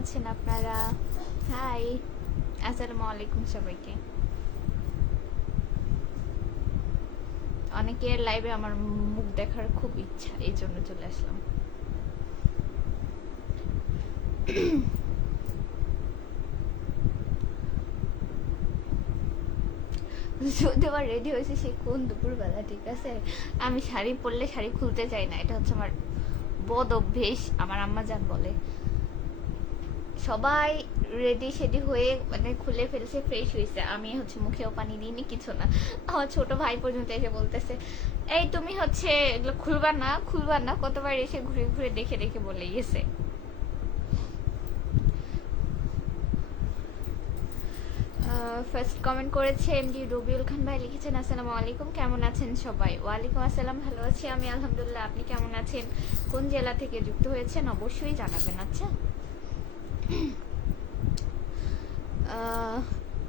আছেন আপনারা? হাই, আসসালামু আলাইকুম সবাইকে। অনেকের লাইভে আমার মুখ দেখার খুব ইচ্ছা, এই জন্য চলে আসলাম। যদি আবার রেডি হয়েছে সে কোন দুপুরবেলা, ঠিক আছে? আমি শাড়ি পরলে শাড়ি খুলতে চাই না, এটা হচ্ছে আমার বদ অভ্যেস। আমার আম্মা জান বলে সবাই রেডি সেডি হয়ে মানে খুলে ফেলছে, ফ্রেশ হয়েছে, আমি হচ্ছে মুখেও পানি দিইনি, কিছু না। আমার ছোট ভাই পর্যন্ত এসে বলতেছে এই তুমি হচ্ছে এগুলো খুলবা না খুলবা না, কতবার এসে ঘুরে ঘুরে দেখে দেখে বলে গেছে। ফার্স্ট কমেন্ট করেছে এমডি রবিউল খান ভাই, লিখেছেন আসসালামু আলাইকুম, কেমন আছেন সবাই? ওয়ালাইকুম আসসালাম, ভালো আছি আমি আলহামদুলিল্লাহ, আপনি কেমন আছেন? কোন জেলা থেকে যুক্ত হয়েছেন অবশ্যই জানাবেন। আচ্ছা,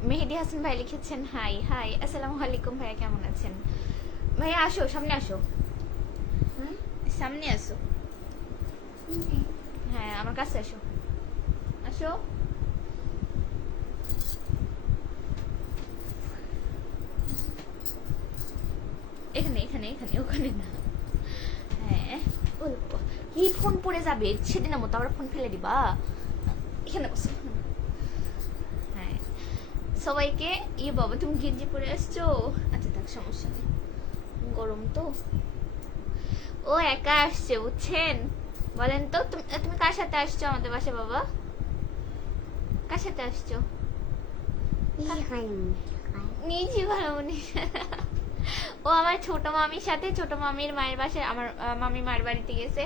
মেহেদি হাসান ভাই লিখেছেন হাই হাই, আসসালামু আলাইকুম ভাইয়া, কেমন আছেন? ভাইয়া আসো, সামনে আসো, সামনে আসো, হ্যাঁ আমার কাছে আসো, আসো। এখানে এখানে এখানে, ওখানে না। হ্যাঁ বলবো কি, ফোন পড়ে যাবে সেদিনের মতো, আবার ফোন ফেলে দিবা। এখানে বসো। হ্যাঁ সবাইকে, ইয়ে বাবা তুমি গেঞ্জি পরে আসছো? আচ্ছা থাক, সমস্যা নেই, গরম তো। ও একা আসছে বুঝছেন। বলেন তো তুমি কার সাথে আসছো আমাদের বাসায় বাবা? কার সাথে আসছো? নিজে ভালো মনে। ও আমার ছোট মামির সাথে, ছোট মামির মায়ের বাসায়, আমার মামি মায়ের বাড়িতে গেছে,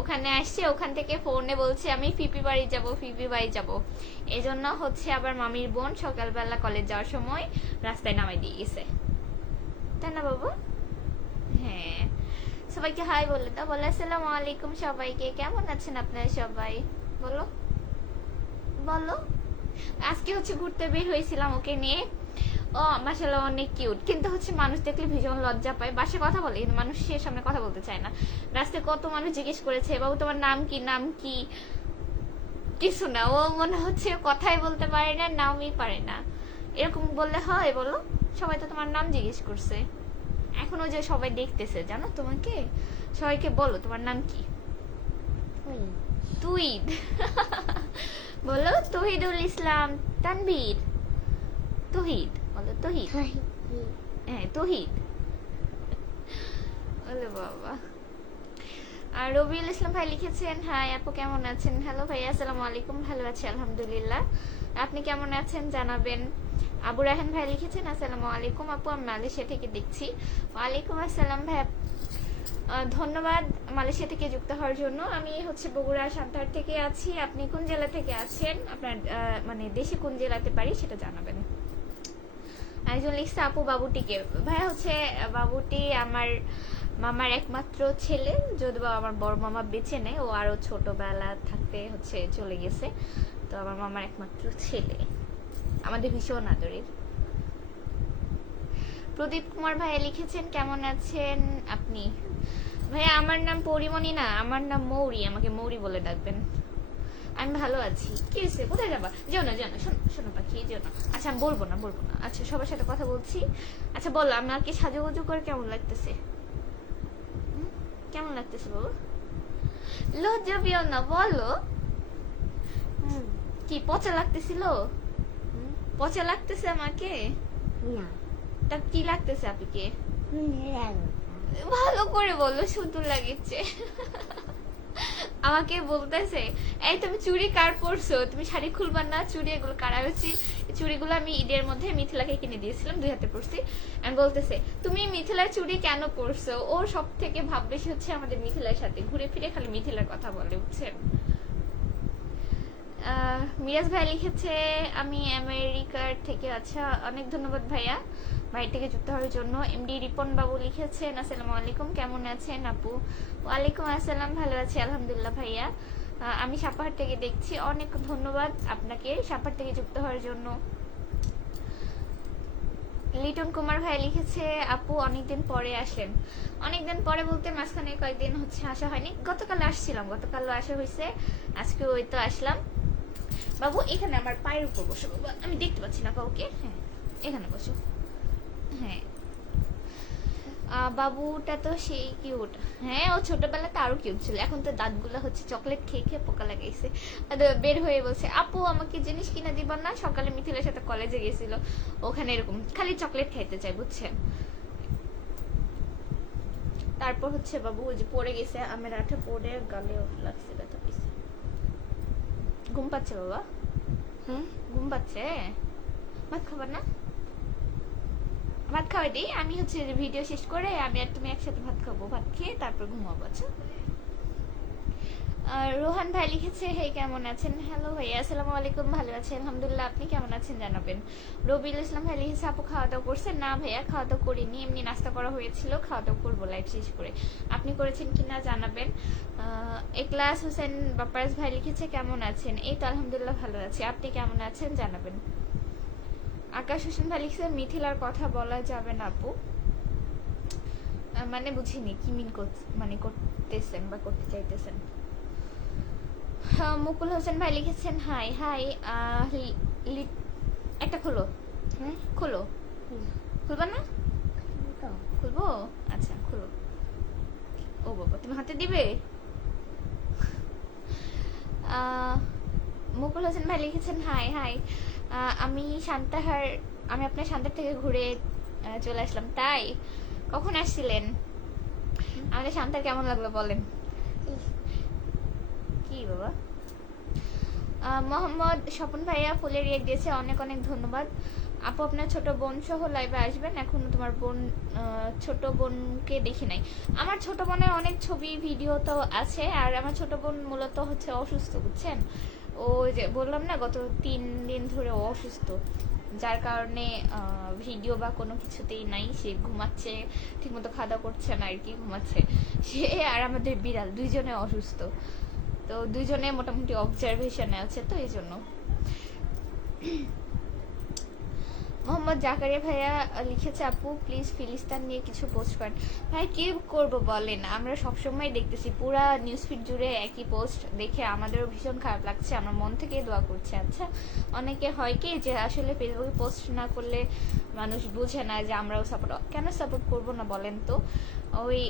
ওখানে আসছে, ওখান থেকে ফোনে বলছে আমি ফিপি বাড়ি যাব, ফিপি বাড়ি যাব। এই জন্য হচ্ছে আবার মামির বোন সকালবেলা কলেজ যাওয়ার সময় রাস্তায় নামাই দিয়ে গেছে, তাই না বাবু? হ্যাঁ সবাইকে হাই বলে দাও, বলে আসসালামু আলাইকুম সবাইকে, কেমন আছেন আপনারা সবাই? বলো বলো। আজকে হচ্ছে ঘুরতে বের হয়েছিলাম ওকে নিয়ে। ও মাশাআল্লাহ অনেক কিউট, কিন্তু হচ্ছে মানুষ দেখলে ভীষণ লজ্জা পায়, বাসে কথা বলে কিন্তু মানুষের সামনে কথা বলতে চায় না। রাস্তায় কত মানুষ জিজ্ঞেস করেছে বাবু তোমার নাম কি, নাম কি, কিছু না, ও মনে হচ্ছে কথাই বলতে পারে না, নামই পারে না। এরকম বললে হয় বলো? সবাই তো তোমার নাম জিজ্ঞেস করছে, এখনো যে সবাই দেখতেছে জানো তোমাকে, সবাইকে বলো তোমার নাম কি? তুইদ। বলো তহিদুল ইসলাম তানভীর, তহিদ বলো, তহিদ, হ্যাঁ তহিদ। বলে বাবা। আর রবিউল ইসলাম ভাই লিখেছেন হাই আপু কেমন আছেন? হ্যালো ভাই, আসসালামু আলাইকুম, ভালো আছি আলহামদুলিল্লাহ, আপনি কেমন আছেন জানাবেন। আবু রাহান ভাই লিখেছেন আসসালামু আলাইকুম আপু, আমি মালয়েশিয়া থেকে দেখছি। ওয়ালাইকুম আসসালাম ভাই, ধন্যবাদ মালয়েশিয়া থেকে যুক্ত হওয়ার জন্য। আমি হচ্ছে বগুড়া সান্তাহার থেকে আছি, আপনি কোন জেলা থেকে আছেন? আপনার মানে দেশে কোন জেলাতে পারি সেটা জানাবেন। একজন লিখছে আপু বাবুটিকে, ভাইয়া হচ্ছে বাবুটি আমার মামার একমাত্র ছেলে, যদি বা আমার বড় মামা বেঁচে নেই, ও আরো ছোটবেলা থাকতে হচ্ছে চলে গেছে, তো আমার মামার একমাত্র ছেলে, আমাদের ভীষণ আদরের। প্রদীপ কুমার ভাইয়া লিখেছেন কেমন আছেন আপনি? ভাইয়া আমার নাম পরিমণি না, আমার নাম মৌরি, আমাকে মৌরি বলে ডাকবেন। আমি ভালো আছি। কি হয়েছে, কোথায় যাবা? যেও না যেও না, শোনো শোনো পাখি, যেও না। আচ্ছা আমি বলবো না বলবো না, আচ্ছা সবার সাথে কথা বলছি। আচ্ছা বলো আমার কি সাজুগুজু করে কেমন লাগতেছে? কেমন লাগতেছে বাবু? লজ্জা পেও না, বলো। কি পচা লাগতেছিল? পচা লাগতেছে আমাকে? তা কি লাগতেছে আপনাকে? ভালো করে বলো, সুন্দর লাগছে। আমাকে বলতেছে এই তুমি চুড়ি কার পরছো, তুমি শাড়ি খুলবা না, চুড়ি এগুলো কারা হচ্ছে? চুড়িগুলো আমি ঈদের মধ্যে মিথিলাকে কিনে দিয়েছিলাম, 2 হাতে পরছি। আমি বলতেছে তুমি মিথিলার চুড়ি কেন পরছো? ও সব থেকে ভাব বেশি হচ্ছে আমাদের মিথিলার সাথে, ঘুরে ফিরে খালি মিথিলার কথা বলে, বুঝছেন? মিরাজ ভাই লিখেছে আমি আমেরিকার থেকে। আচ্ছা অনেক ধন্যবাদ ভাইয়া ভাই থেকে যুক্ত হওয়ার জন্য। এমডি রিপন বাবু লিখেছেন আসসালামু আলাইকুম, কেমন আছেন আপু? ওয়ালাইকুম আসসালাম, ভালো আছি আলহামদুলিল্লাহ ভাইয়া, আমি সাপাহার থেকে দেখছি। অনেক ধন্যবাদ আপনাকে সাপাহার থেকে যুক্ত হওয়ার জন্য। লিটন কুমার ভাই লিখেছে আপু অনেকদিন পরে আসেন। অনেকদিন পরে বলতে মাঝখানে কয়েকদিন হচ্ছে আসা হয়নি, গতকাল আসছিলাম, গতকালও আসা হয়েছে, আজকে ওই তো আসলাম। বাবু এখানে আমার পায়ের উপর বসো বাবু, আমি দেখতে পাচ্ছি না কাউকে। হ্যাঁ এখানে বসো। হ্যাঁ বাবুটা তো সেই কিউট। হ্যাঁ ও ছোটবেলাতে আরো কিউট ছিল, এখন তো দাঁতগুলো হচ্ছে চকলেট খেয়ে খেয়ে পোকা লাগাইছে। বের হয়ে বলছে আপু আমাকে জিনিস কিনে দিবা না, সকালে মিথিলের সাথে কলেজে গেছিল, ওখানে এরকম খালি চকলেট খাইতে চাই বুঝছেন। তারপর হচ্ছে বাবু ওই যে পড়ে গেছে আমের আঠা পড়ে গালে লাগছে, ব্যথা পেয়েছে। ঘুম পাচ্ছে বাবা? হ্যাঁ ঘুম পাচ্ছে। ভাত খাবার না? ভাত খাওয়াই দিই আমি, হচ্ছে ভিডিও শেষ করে আমি আর তুমি একসাথে ভাত খাবো, ভাত খেয়ে তারপর ঘুমাবো। আচ্ছা রোহান ভাই লিখেছে হে কেমন আছেন। হ্যালো ভাইয়া আসসালামু আলাইকুম, ভালো আছি আলহামদুলিল্লাহ, আপনি কেমন আছেন জানাবেন। রবিউল ইসলাম ভাই লিখেছে আপু খাওয়া দাওয়া করছেন? না ভাইয়া খাওয়া দাওয়া করিনি, এমনি নাস্তা করা হয়েছিল, খাওয়া দাওয়া করবো লাইভ শেষ করে। আপনি করেছেন কিনা জানাবেন। একলাস হোসেন বাপারাস ভাই লিখেছে কেমন আছেন। এই তো আলহামদুলিল্লাহ ভালো আছি, আপনি কেমন আছেন জানাবেন। আকাশ হোসেন ভাই লিখছে মিথিলার কথা বলা যাবে না আপু, মানে বুঝিনি কি মিন মানে করতেছেন বা করতে চাইতেছেন। মুকুল হোসেন ভাই লিখেছেন হাই হাই। একটা খুলো। হ্যাঁ খুলো। খুলবা না? খুলবো আচ্ছা খুলো। ও বাবা তুমি হাতে দিবে। মুকুল হোসেন ভাই লিখেছেন হাই হাই, আমি আপনার শান্তার থেকে ঘুরে চলে আসলাম। তাই কখন আসছিলেন? আমাদের শান্তার কেমন লাগলো বলেন। কি বাবা? মোহাম্মদ স্বপন ভাইয়া ফুলে রিয়েক্ট দিয়েছে, অনেক অনেক ধন্যবাদ আপু। আপনার ছোট বোন সহ লাইভে আসবেন, এখনো তোমার বোন ছোট বোনকে দেখি নাই। আমার ছোট বোনের অনেক ছবি ভিডিও তো আছে, আর আমার ছোট বোন মূলত হচ্ছে অসুস্থ বুঝছেন। ও যে বললাম না গত 3 দিন ধরে ও অসুস্থ, যার কারণে ভিডিও বা কোনো কিছুতেই নাই। সে ঘুমাচ্ছে, ঠিকমতো খাওয়া দাওয়া করছে না আর কি, ঘুমাচ্ছে সে। আর আমাদের বিড়াল দুইজনে অসুস্থ, তো দুইজনে মোটামুটি অবজারভেশনে আছে, তো এই জন্য। মোহাম্মদ জাকারিয়া ভাইয়া লিখেছে আপু প্লিজ ফিলিস্তান নিয়ে কিছু পোস্ট করেন। ভাই কি করব বলেন, আমরা সবসময় দেখতেছি পুরা নিউজ ফিড জুড়ে একই পোস্ট, দেখে আমাদেরও ভীষণ খারাপ লাগছে, আমরা মন থেকে দোয়া করছি। আচ্ছা অনেকে হয় কি যে আসলে ফেসবুকে পোস্ট না করলে মানুষ বুঝে না যে আমরাও সাপোর্ট, কেন সাপোর্ট করব না বলেন তো। ওই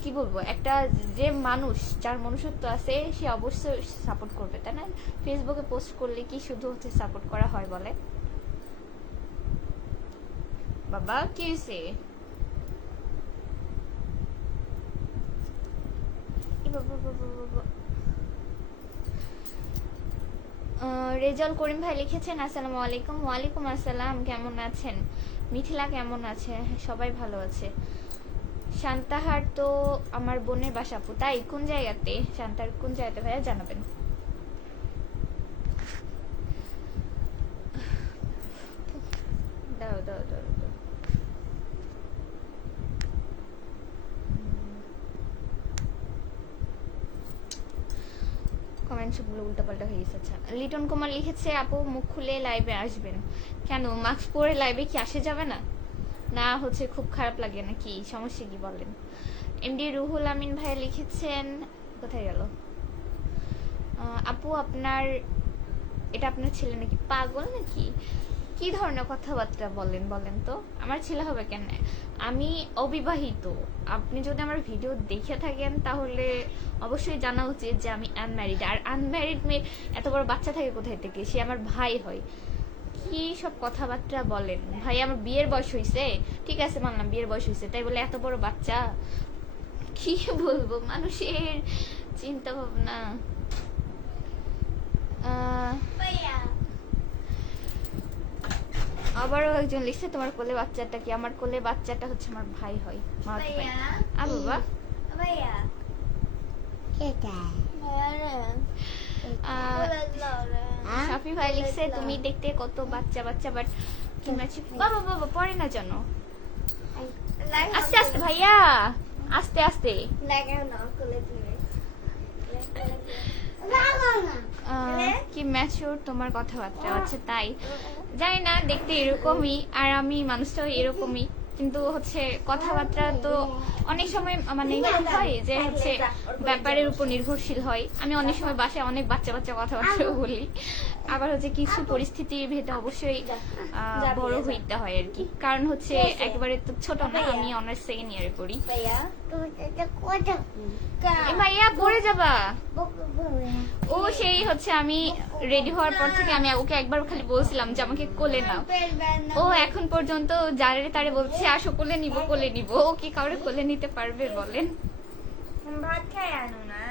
কি বলবো, একটা যে মানুষ যার মনুষ্যত্ব আছে সে অবশ্যই সাপোর্ট করবে, তাই না? ফেসবুকে পোস্ট করলে কি শুধু হচ্ছে সাপোর্ট করা হয় বলে? বাবা কি হয়েছে? রেজাল করিম ভাই লিখেছেন আসসালামু আলাইকুম। ওয়ালাইকুম আসসালাম, কেমন আছেন? মিথিলা কেমন আছে? সবাই ভালো আছে। শান্তাহার তো আমার বোনের বাসা আপু। তাই কোন জায়গাতে? শান্তার কোন জায়গাতে ভাইয়া জানাবেন। দাও দাও দাও দাও। কমেন্ট সবগুলো উল্টাপাল্টা হয়ে গেছে। আচ্ছা লিটন কুমার লিখেছে আপু মুখ খুলে লাইভে আসবেন। কেন মাস্ক পরে লাইভে কি আসে যাবে না? না হচ্ছে খুব খারাপ লাগে নাকি, সমস্যা কি বলেন। এমডি রুহুল আমিন ভাই লিখেছেন, কোথায় গেল আপু আপনার এটা আপনার ছেলে নাকি? পাগল নাকি? কি ধরনের কথাবার্তা বলেন বলেন তো? আমার ছেলে হবে কেন? আমি অবিবাহিত। আপনি যদি আমার ভিডিও দেখে থাকেন তাহলে অবশ্যই জানা উচিত যে আমি আনম্যারিড, আর আনম্যারিড মেয়ে এত বড় বাচ্চা থাকে কোথায় থেকে? সে আমার ভাই হয়। কি সব কথাবার্তা বলেন ভাই? আমার বিয়ের বয়স হয়েছে, ঠিক আছে মানলাম বিয়ের বয়স হয়েছে, তাই বলে এত বড় বাচ্চা? কি বলবো, মানুষের চিন্তা ভাবনা। আবারও একজন লিখছে তোমার কোলে বাচ্চাটা কি? আমার কোলে বাচ্চাটা হচ্ছে আমার ভাই হয়, মামাতো ভাই। বাবা সাফি ভাই লিখছে তুমি দেখতে কত বাচ্চা বাচ্চা, বাট কি ম্যাচ। বাবা বাবা পড়ে না জানো, আস্তে আস্তে ভাইয়া, আস্তে আস্তে। কি ম্যাচিউর তোমার কথাবার্তা আছে, তাই জানি না, দেখতে এরকমই, আর আমি মানুষটাও এরকমই। কিন্তু হচ্ছে কথাবার্তা তো অনেক সময় মানে হয় যে হচ্ছে ব্যাপারের উপর নির্ভরশীল হয়। আমি অনেক সময় বাসায় অনেক বাচ্চা বাচ্চা কথাবার্তা বলি, আবার হচ্ছে কিছু পরিস্থিতির ভেদে অবশ্যই বড় হইতে হয় আর কি। কারণ হচ্ছে একেবারে তো ছোট না, আমি অনার্স সেকেন্ড ইয়ারে পড়ি। ভাইয়া পড়ে যাবা। ও সেই হচ্ছে আমি রেডি হওয়ার পর থেকে আমি ওকে একবার খালি বলছিলাম যে আমাকে কোলে নাও, ও এখন পর্যন্ত যারে তারে বলছে আসো কোলে নিব কোলে নিব। ও কি কাউরে কোলে নিতে পারবে বলেন? ভাত খাই আনো না।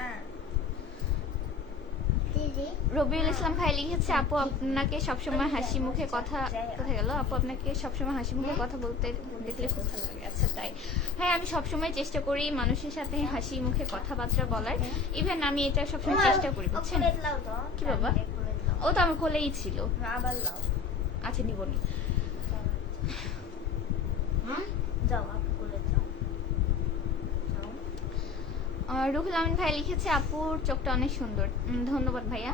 রবিউল ইসলাম ভাই লিখেছে, আপু আপনাকে সবসময় হাসি মুখে কথা, কোথায় গেল আপু, আপনাকে সবসময় হাসি মুখে কথা বলতে দেখলে খুব ভালো লাগে। আচ্ছা তাই ভাই, আমি সবসময় চেষ্টা করি মানুষের সাথে হাসি মুখে কথাবার্তা বলার। ইভেন আমি এটা সবসময় চেষ্টা করি, বুঝছেন? কি বাবা, ও তো আমার কোলেই ছিল। আচ্ছা নিবনি। যাও আপু কোলে যাও। রুহুল আমিন ভাই লিখেছে, আপুর চোখটা অনেক সুন্দর। ধন্যবাদ ভাইয়া।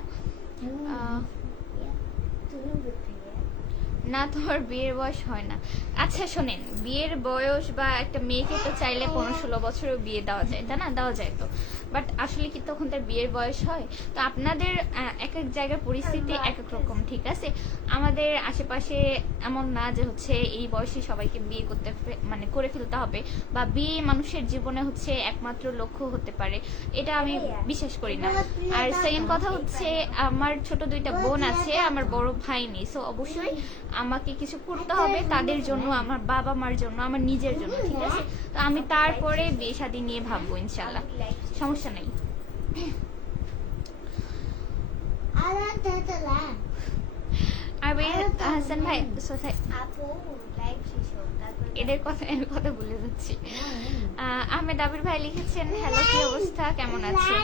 না তোমার বিয়ের বয়স হয় না। আচ্ছা শোনেন, বিয়ের বয়স বা একটা মেয়েকে তো চাইলে 15-16 বছরেও বিয়ে দেওয়া যায়, তাই না? দেওয়া যায় তো, বাট আসলে কি তখন তার বিয়ের বয়স হয়? তো আপনাদের এক এক জায়গার পরিস্থিতি এক এক রকম, ঠিক আছে? আমাদের আশেপাশে এমন না যে হচ্ছে এই বয়সে সবাইকে বিয়ে করতে মানে করে ফেলতে হবে, বা বিয়ে মানুষের জীবনে হচ্ছে একমাত্র লক্ষ্য হতে পারে, এটা আমি বিশ্বাস করি না। আর সেকেন্ড কথা হচ্ছে, আমার ছোট 2টা বোন আছে, আমার বড় ভাই নেই। সো অবশ্যই আমাকে কিছু করতে হবে তাদের জন্য, আমার বাবা মার জন্য, আমার নিজের জন্য, ঠিক আছে? তো আমি তারপরে বিয়ে শাদী নিয়ে ভাববো ইনশাল্লাহ, সমস্যা নেই। আবির হাসান ভাই সোসাই এর কথা বলে যাচ্ছি। আহমেদ আবির ভাই লিখেছেন, হ্যালো কি অবস্থা, কেমন আছেন?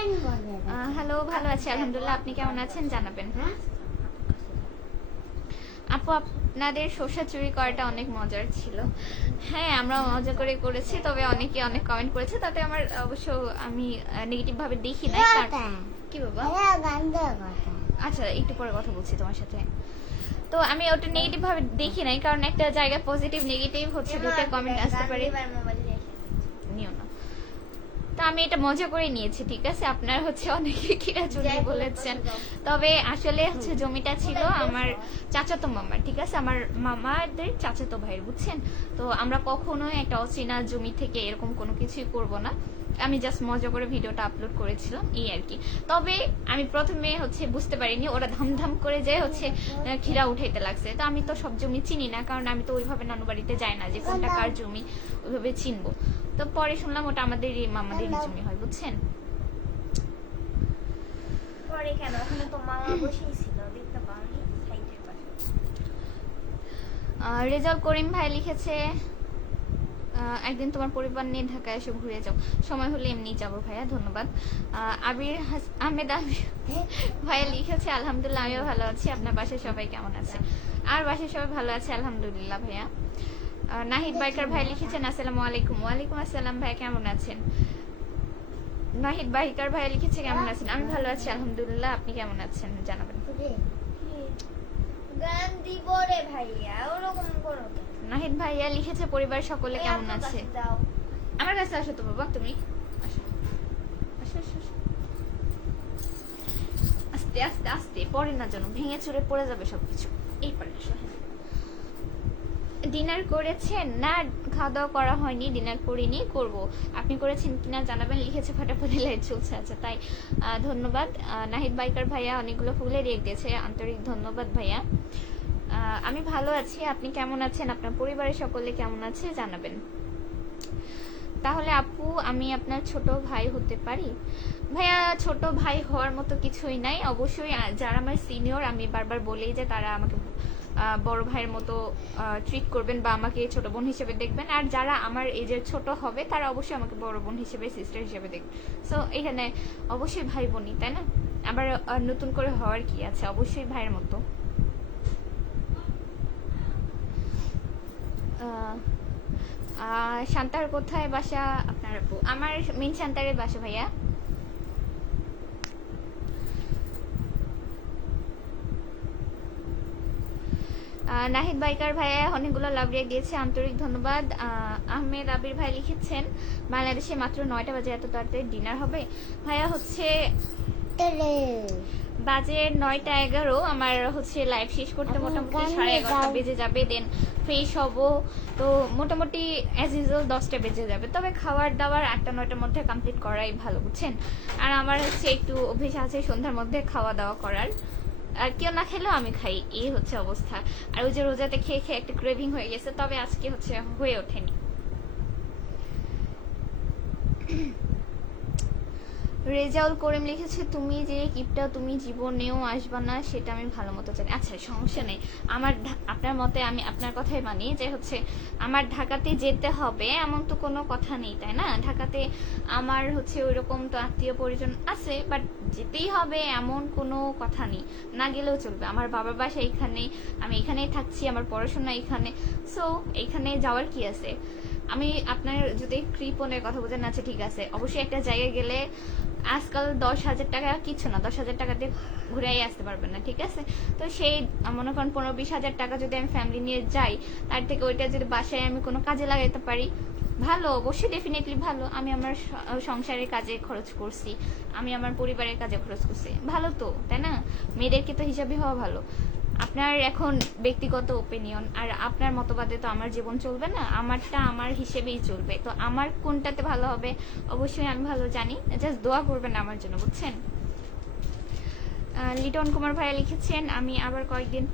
হ্যালো, ভালো আছি আলহামদুলিল্লাহ, আপনি কেমন আছেন জানাবেন। আপু আপনাদের শসা চুরি করাটা অনেক মজার ছিল। হ্যাঁ আমরা মজা করে করেছি, তবে অনেকে অনেক কমেন্ট করেছে, তাতে আমার অবশ্য আমি নেগেটিভ ভাবে দেখি না। কি বাবা, আচ্ছা একটু পরে কথা বলছি তোমার সাথে। তো আমি ওটা নেগেটিভ ভাবে দেখি নাই, কারণ একটা জায়গায় পজিটিভ নেগেটিভ হচ্ছে দুটো কমেন্ট আসতে পারে, নিও না। তো আমি এটা মজা করে নিয়েছি, ঠিক আছে? আপনার হচ্ছে অনেকে কিরা চুরি বলেছেন, তবে আসলে হচ্ছে জমিটা ছিল আমার চাচাতো মামার, ঠিক আছে? আমার মামাদের চাচাতো ভাইয়ের, বুঝছেন? তো আমরা কখনোই একটা অচেনা জমি থেকে এরকম কোনো কিছুই করব না। আমি জাস্ট মজা করে ভিডিওটা আপলোড করেছিলাম, এই আর কি। তবে আমি প্রথমে হচ্ছে বুঝতে পারিনি, ওরা ধামধাম করে যে হচ্ছে খিরা উঠাইতে লাগছে। তো আমি তো সব জমি চিনি না, কারণ আমি তো ওইভাবে নানু বাড়িতে যাই না যে কোনটা কার জমি ওইভাবে চিনবো। তো পরে শুনলাম ওটা আমাদেরই মামাদেরই জমি হয়, বুঝছেন? পরে কেন, ওখানে তো মামা বসেই ছিল, দেখতে পাওনি সাইডের পাশে। রেজাউল করিম ভাই লিখেছে, একদিন তোমার পরিবার নিয়ে ঢাকায় এসে ঘুরে যাও, সময় হলে এমনি যাবো ভাইয়া, ধন্যবাদ। আবির আহমেদ আবির ভাইয়া লিখেছে, আলহামদুলিল্লাহ আমিও ভালো আছি, আপনার বাসায় সবাই কেমন আছে? আর বাসায় সবাই ভালো আছে আলহামদুলিল্লাহ ভাইয়া। নাহিদ বাইকার ভাই লিখেছেন, আসসালামু আলাইকুম। ওয়ালাইকুম আসসালাম ভাই, কেমন আছেন? নাহিদ বাইকার ভাই লিখেছে, কেমন আছেন? আমি ভালো আছি আলহামদুলিল্লাহ, আপনি কেমন আছেন জানাবেন। গান দিব রে ভাইয়া, ওরকম করো। নাহিদ ভাইয়া লিখেছে, পরিবার সকলে কেমন আছে? আমার কাছে আসো তো বাবা, তুমি আসো আসো আসো। আস্তে আস্তে আস্তে, পরে না যেন ভেঙে চুরে পড়ে যাবে সবকিছু। এই পারে আসো। ডিনার করেছেন? না, খাওয়া দাওয়া করা হয়নি, ডিনার করিনি, করব। আপনি করেছেন কিনা জানাবেন, লিখেছে ফাটাফাটি লাইট চলছে। আচ্ছা তাই, ধন্যবাদ। নাহিদ বাইকার ভাইয়া অনেকগুলো ফুলে রেখে দিয়েছে, আন্তরিক ধন্যবাদ ভাইয়া। আমি ভালো আছি, আপনি কেমন আছেন? আপনার পরিবারের সকলে কেমন আছে জানাবেন। তাহলে আপু আমি আপনার ছোট ভাই হতে পারি? ভাইয়া ছোট ভাই হওয়ার মতো কিছুই নাই, অবশ্যই যারা আমার সিনিয়র, আমি বারবার বলেই যে তারা আমাকে বড় ভাইয়ের মতো ট্রিট করবেন বা আমাকে ছোট বোন হিসেবে দেখবেন, আর যারা আমার এজের ছোট হবে তারা অবশ্যই আমাকে বড় বোন হিসেবে, সিস্টার হিসেবে দেখবেন। সো এখানে অবশ্যই ভাই বোনই, তাই না? আবার নতুন করে হওয়ার কি আছে, অবশ্যই ভাইয়ের মতো। শান্তার কোথায় বাসা আপনার আপু? আমার মেন শান্তারের বাসা ভাইয়া। নাহিদ বাইকার ভাইয়া অনেকগুলো লাভ রিয়া দিয়েছে, আন্তরিক ধন্যবাদ। আহমেদ আবির ভাই লিখেছেন বাংলাদেশে মাত্র 9টা বাজে, এত তাড়াতাড়ি ডিনার হবে? ভাইয়া হচ্ছে বাজে 9টা 11, আমার হচ্ছে লাইভ শেষ করতে মোটামুটি 11:30 বেজে যাবে, দেন ফ্রেশ হব, তো মোটামুটি অ্যাজ ইউজুয়াল 10টা বেজে যাবে। তবে খাবার দাবার 8টা-9টার মধ্যে কমপ্লিট করাই ভালো, বুঝছেন। আর আমার হচ্ছে একটু অভ্যেস আছে সন্ধ্যার মধ্যে খাওয়া দাওয়া করার, আর কেউ না খেলেও আমি খাই, এই হচ্ছে অবস্থা। আর ওই যে রোজাতে খেয়ে খেয়ে একটা ক্রেভিং হয়ে গেছে, তবে আজকে হচ্ছে হয়ে ওঠেনি। রেজাউল করিম লিখেছে তুমি যে কিপটা তুমি জীবনেও আসবা না, সেটা আমি ভালো মতো জানি। আচ্ছা সমস্যা নেই, আমার আপনার মতে আমি আপনার কথাই মানি যে হচ্ছে আমার ঢাকাতে যেতে হবে এমন তো কোনো কথা নেই, তাই না? ঢাকাতে আমার হচ্ছে ওইরকম তো আত্মীয় পরিজন আছে, বাট যেতেই হবে এমন কোনো কথা নেই, না গেলেও চলবে। আমার বাবার বাসা এখানে, আমি এখানেই থাকছি, আমার পড়াশোনা এখানে, সো এখানে যাওয়ার কি আছে। আমি আপনার যদি কৃপণের কথা বোঝেন, আচ্ছা ঠিক আছে, অবশ্যই একটা জায়গায় গেলে আজকাল 10,000 টাকা কিছু না, 10,000 টাকা দিয়ে ঘুরেই আসতে পারবেন না, ঠিক আছে। তো সেই মনে করেন 15-20 হাজার টাকা যদি আমি ফ্যামিলি নিয়ে যাই, তার থেকে ওইটা যদি বাসায় আমি কোনো কাজে লাগাইতে পারি, ভালো, অবশ্যই ডেফিনেটলি ভালো। আমি আমার সংসারের কাজে খরচ করছি, আমি আমার পরিবারের কাজে খরচ করছি, ভালো তো, তাই না? মেয়েদেরকে তো হিসাবে হওয়া ভালো। আপনার এখন ব্যক্তিগত ওপিনিয়ন, আর আপনার মতবাদে তো আমার জীবন চলবে না, আমারটা আমার হিসেবেই চলবে। তো আমার কোনটাতে ভালো হবে অবশ্যই আমি ভালো জানি, জাস্ট দোয়া করবেন আমার জন্য, বুঝছেন। লিটন কুমার ভাইয়া লিখেছেন আমি আবার কয়েকদিন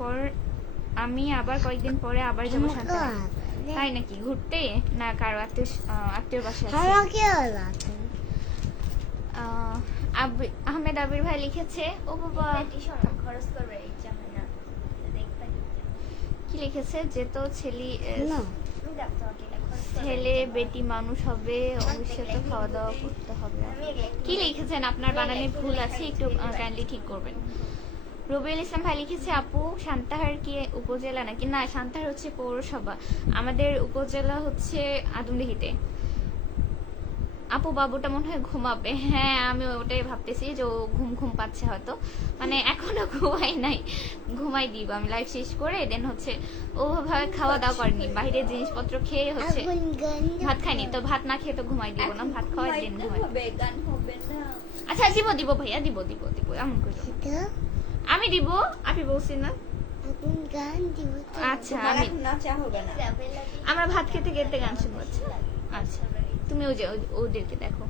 পরে আবার যাবো শান্তিহার। তাই নাকি? ঘুরতে না কারো আত্মীয় বাসায় আছে? আহমেদ আবির ভাই লিখেছে, ও বাবা খরচ করবে ইচ্ছা হয় না, দেখতে কি লিখেছে যে তো ছেলে খরচ বেটি মানুষ হবে, অবশ্যই তো খাওয়া দাওয়া করতে হবে। কি লিখেছেন? আপনার বানানে ভুল আছে, একটু কাইন্ডলি ঠিক করবেন। রবিউল ইসলাম ভাই লিখেছে আপু সান্তাহার কি উপজেলা নাকি? না, সান্তাহার হচ্ছে পৌরসভা, আমাদের উপজেলা হচ্ছে আদমদীঘিতে। আপু বাবুটা মনে হয় ঘুমাবে, হ্যাঁ আমি ওটাই ভাবতেছি যে ও ঘুম পাচ্ছে হয়তো, মানে এখনো ঘুমাই নাই, ঘুমাই দিব আমি লাইভ শেষ করে। দেন হচ্ছে ও ভাবে খাওয়া দাওয়া করেনি, বাইরের জিনিসপত্র খেয়ে হচ্ছে ভাত খাইনি, তো ভাত না খেয়ে তো ঘুমাই দিব না, ভাত খাওয়াই দেন ঘুমাই। আচ্ছা দিব ভাইয়া, দিব এমন করে আমি দিব, আপনি বলছি না। আচ্ছা আমি আমরা ভাত খেতে খেতে গান শুনবো। আচ্ছা তুমি ওদেরকে দেখো।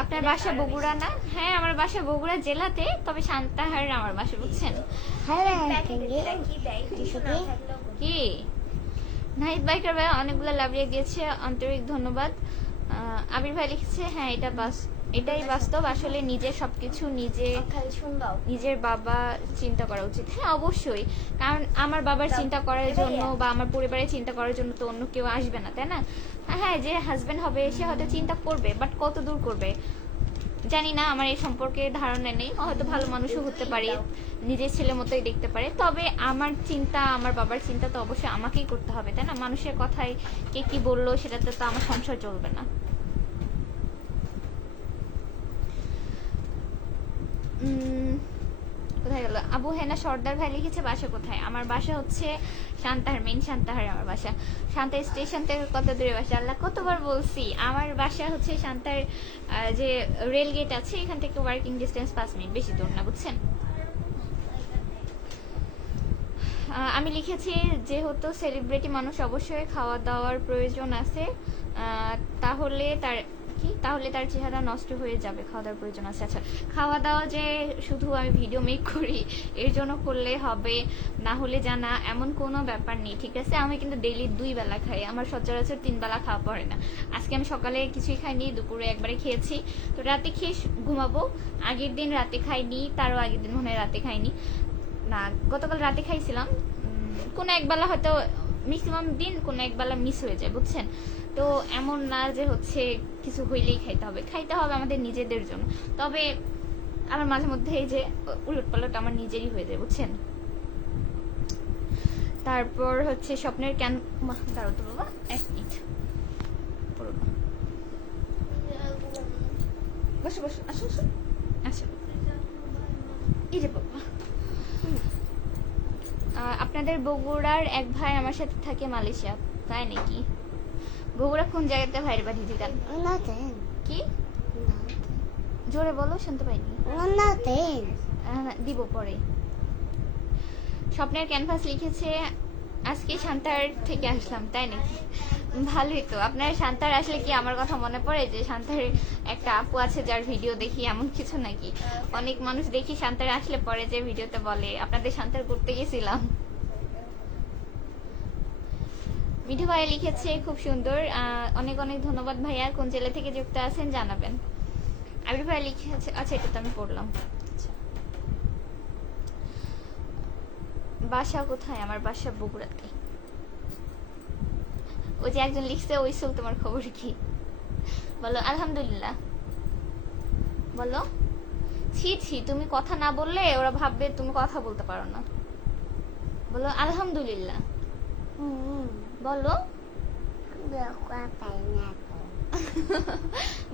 আপনার বাসা বগুড়া না? হ্যাঁ আমার বাসা বগুড়া জেলাতে, তবে সান্তাহার আমার বাসা, বুঝছেন। কি নাহিদ বাইকার ভাই অনেকগুলো লাভ রিয়া দিয়েছে, আন্তরিক ধন্যবাদ। আবির ভাই লিখেছে হ্যাঁ এটাই বাস্তব, আসলে নিজের সবকিছু নিজের বাবা চিন্তা করা উচিত। হ্যাঁ অবশ্যই, কারণ আমার বাবার চিন্তা করার জন্য বা আমার পরিবারের চিন্তা করার জন্য তো অন্য কেউ আসবে না, তাই না? হ্যাঁ যে হাজবেন্ড হবে সে হয়তো চিন্তা করবে, বাট কত দূর করবে জানি না, আমার এই সম্পর্কে ধারণা নেই, হয়তো ভালো মানুষও হতে পারে, নিজের ছেলে মতোই দেখতে পারে। তবে আমার চিন্তা, আমার বাবার চিন্তা তো অবশ্যই আমাকেই করতে হবে, তাই না? মানুষের কথায় কে কি বললো সেটাতে তো আমার সংসার চলবে না। কোথায় গেল? আবু হেনা সর্দার ভাই লিখেছে বাসা কোথায়? আমার বাসা হচ্ছে সান্তাহার, মেইন সান্তাহার আমার বাসা। সান্তাহার স্টেশন থেকে কত দূরে বাসা? আল্লাহ কতবার বলছি, আমার বাসা হচ্ছে সান্তাহার যে রেল গেট আছে এখান থেকে ওয়ার্কিং ডিস্টেন্স 5 মিনিট, বেশি দূর না, বুঝছেন। আমি লিখেছি যেহেতু সেলিব্রিটি মানুষ অবশ্যই খাওয়া দাওয়ার প্রয়োজন আছে, তাহলে তার চেহারা নষ্ট হয়ে যাবে, খাওয়া দাওয়ার প্রয়োজন আছে। আচ্ছা খাওয়া দাওয়া যে শুধু আমি ভিডিও মেক করি এর জন্য করলে হবে, না হলে জানা এমন কোনো ব্যাপার নেই, ঠিক আছে। আমি কিন্তু ডেইলি 2 বেলা খাই, আমার সচরাচর 3 বেলা খাওয়া পড়ে না। আজকে আমি সকালে কিছুই খাইনি, দুপুরে একবারে খেয়েছি, তো রাতে খেয়ে ঘুমাবো। আগের দিন রাতে খাইনি, তারও আগের দিন মনে হয় রাতে খাইনি, না গতকাল রাতে খাইছিলাম। কোনো একবেলা হয়তো, ম্যাক্সিমাম দিন কোনো একবেলা মিস হয়ে যায়, বুঝছেন। তো এমন না যে হচ্ছে কিছু হইলেই খাইতে হবে আমাদের নিজেদের জন্য। তবে আমার মাঝে মধ্যে এই যে উলট পালট আমার নিজেরই হয়ে যায়, বুঝছেন। তারপর হচ্ছে স্বপ্নের কেন দাঁড়াও তো বাবা, 1 মিনিট বসো আসো এই যে বাবা আপনাদের বগুড়ার এক ভাই আমার সাথে থাকে মালয়েশিয়া, তাই নাকি? বগুড়া কোন জায়গাতে ভাইয়ের বাড়ি দিদান? Nothing. কি জোরে বলো, শুনতে পাইনি। Nothing. দিব পরে। স্বপ্নের ক্যানভাস লিখেছে আজকে শান্তার থেকে আসলাম, তাই নাকি? ভালোই তো। আপনার শান্তার আসলে কি আমার কথা মনে পড়ে যে শান্তার একটা আপু আছে যার ভিডিও দেখি, এমন কিছু নাকি? অনেক মানুষ দেখি শান্তার আসলে পরে যে ভিডিওতে বলে আপনাদের শান্তার করতে গেছিলাম। মিঠু ভাইয়া লিখেছে খুব সুন্দর, অনেক অনেক ধন্যবাদ ভাইয়া। কোন জেলা থেকে যুক্ত আছেন জানাবেন। আবির ভাইয়া লিখেছে, আচ্ছা এটা তো আমি পড়লাম। বাসা কোথায়? আমার বাসা বগুড়াতে। ওই যে একজন লিখছে ওইসল তোমার খবর কি? বলো আলহামদুলিল্লাহ। বলো ছি ছি, তুমি কথা না বললে ওরা ভাববে তুমি কথা বলতে পারো না। বলো আলহামদুলিল্লাহ। বলো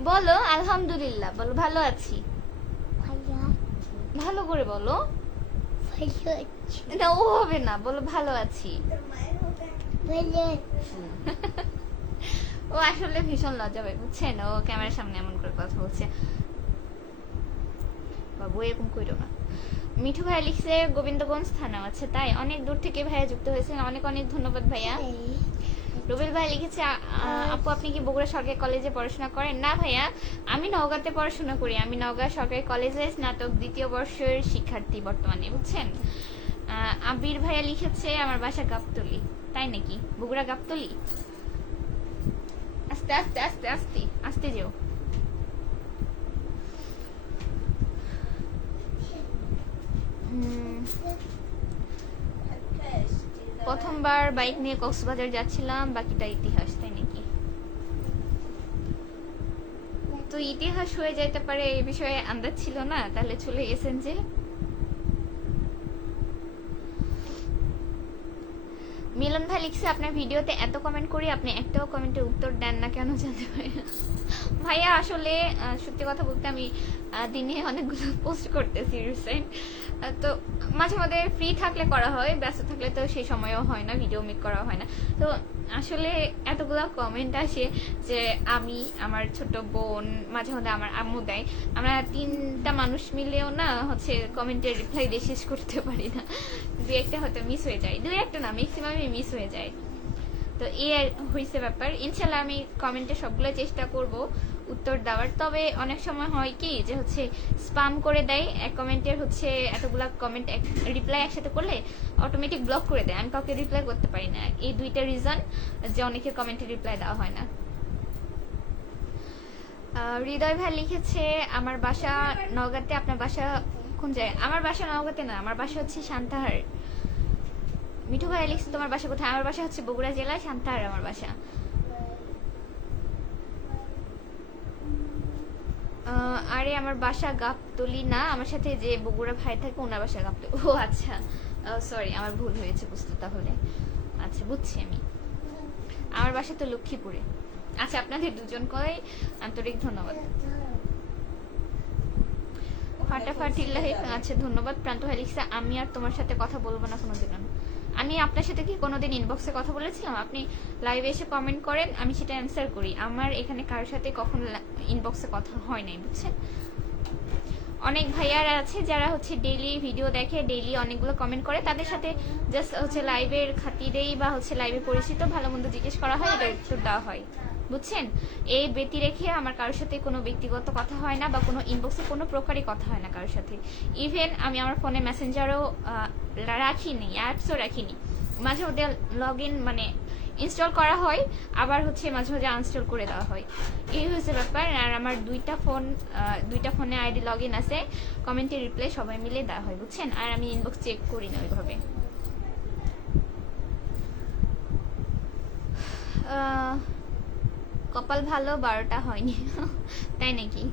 বলো আলহামদুলিল্লাহ। বলো ভালো আছি। ভালো করে বলো না, ও হবে না। বলো ভালো আছি। ও আসলে ভীষণ লজ্জা পায় বুঝছেন, ও ক্যামেরার সামনে এমন করে কথা বলছে। বাবু এরকম কইরো না। মিঠু ভাইয়া লিখছে গোবিন্দগঞ্জ থানা। আছে তাই? অনেক দূর থেকে ভাইয়া যুক্ত হয়েছেন, অনেক অনেক ধন্যবাদ ভাইয়া। রুবেল ভাই লিখেছে আপু আপনি কি বগুড়া সরকারি কলেজে পড়াশোনা করেন? না ভাইয়া, আমি নওগাঁতে পড়াশোনা করি। আমি নওগাঁ সরকারি কলেজে স্নাতক দ্বিতীয় বর্ষের শিক্ষার্থী বর্তমানে, বুঝছেন। আবির ভাইয়া লিখেছে আমার বাসা গাবতলী। তাই নাকি? বগুড়া গাবতলী। আস্তে আস্তে আস্তে আস্তে আস্তে যেও। প্রথমবার বাইক নিয়ে কক্সবাজার যাচ্ছিলাম, বাকিটা ইতিহাস। তাই নাকি? তো ইতিহাস হয়ে যেতে পারে এই বিষয়ে আন্দাজ ছিল না, তাহলে চলে গেছেন যে। মিলন ভাই লিখছে আপনার ভিডিওতে এত কমেন্ট করি আপনি একটাও কমেন্টের উত্তর দেন না কেন, জানতে পারি না। ভাইয়া আসলে সত্যি কথা বলতে আমি দিনে অনেকগুলো পোস্ট করতেছি রিসেন্ট, তো মাঝে মাঝে ফ্রি থাকলে করা হয়, ব্যস্ত থাকলে তো সেই সময়ও হয় না, ভিডিও মেক করা হয় না। তো আসলে এতগুলো কমেন্ট আসে যে আমি, আমার ছোট বোন, মাঝে মাঝে আমার আম্মু দেয়, আমরা 3টা মানুষ মিলেও না হচ্ছে কমেন্টের রিপ্লাই দিয়ে শেষ করতে পারি না। দু একটা হয়তো মিস হয়ে যায়, দু একটা না ম্যাক্সিমামই মিস হয়ে যায়। তো এই আর হয়েছে ব্যাপার। ইনশাল্লাহ আমি কমেন্টে সবগুলো চেষ্টা করব উত্তর দেওয়ার। তবে অনেক সময় হয় কি যে হচ্ছে স্পাম করে দেয়, এক কমেন্টের হচ্ছে এতগুলা কমেন্ট রিপ্লাই একসাথে করলে অটোমেটিক ব্লক করে দেয়, আমি কাউকে রিপ্লাই করতে পারি না। এই 2টা রিজন যে অনেকের কমেন্টে রিপ্লাই দেওয়া হয় না। হৃদয় ভাই লিখেছে আমার বাসা নওগাঁতে। আপনার বাসা কোন জায়গায়? আমার বাসা নওগাঁতে না, আমার বাসা হচ্ছে সান্তাহার। মিঠু ভাই লিখছে তোমার বাসা কোথায়? আমার বাসা হচ্ছে বগুড়া জেলা, সান্তাহার আমার বাসা। আরে আমার বাসা গাবতলী না, আমার সাথে যে বগুড়া ভাই থাকে ওনার বাসা গাবতলী। ও আচ্ছা, সরি আমার ভুল হয়েছে বুঝতে। তাহলে আচ্ছা বুঝছি আমি, আমার বাসা তো লক্ষ্মীপুরে। আচ্ছা আপনাদের দুজনকে আন্তরিক ধন্যবাদ। ফাটাফাটি লাইফ, আচ্ছা ধন্যবাদ। প্রান্ত ভাই লিখছে আমি আর তোমার সাথে কথা বলবো না কোনোদিন। আমি আপনার সাথে কি কোনোদিন ইনবক্সে কথা বলেছিলাম? আপনি লাইভে এসে কমেন্ট করেন, আমি সেটা অ্যান্সার করি। আমার এখানে কারোর সাথে কখনো ইনবক্সে কথা হয় নাই, বুঝছেন। অনেক ভাইয়ারা আছে যারা হচ্ছে ডেইলি ভিডিও দেখে, ডেইলি অনেকগুলো কমেন্ট করে, তাদের সাথে জাস্ট হচ্ছে লাইভের খাতিরেই বা হচ্ছে লাইভে পরিচিত ভালো মন্দ জিজ্ঞেস করা হয়, এটা উত্তর দেওয়া হয়, বুঝছেন। এই ব্যতি রেখে আমার কারোর সাথে কোনো ব্যক্তিগত কথা হয় না, বা কোনো ইনবক্সে কোনো প্রকারই কথা হয় না কারোর সাথে। ইভেন আমি আমার ফোনে মেসেঞ্জারও রাখিনি, অ্যাপসও রাখিনি। মাঝে মধ্যে লগ ইন মানে ইনস্টল করা হয়, আবার হচ্ছে মাঝে মাঝে আনস্টল করে দেওয়া হয়, এই হচ্ছে ব্যাপার। আর আমার 2টা ফোনে আইডি লগ ইন আছে, কমেন্টের রিপ্লাই সবাই মিলে দেওয়া হয়, বুঝছেন। আর আমি ইনবক্স চেক করি না ওইভাবে। কপাল ভালো 12টা হয়নি। তাই নাকি?